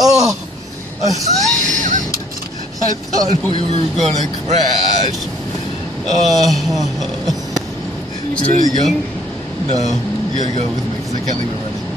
Oh, I thought we were gonna crash. You ready to go? No, you gotta go with me because I can't leave it running.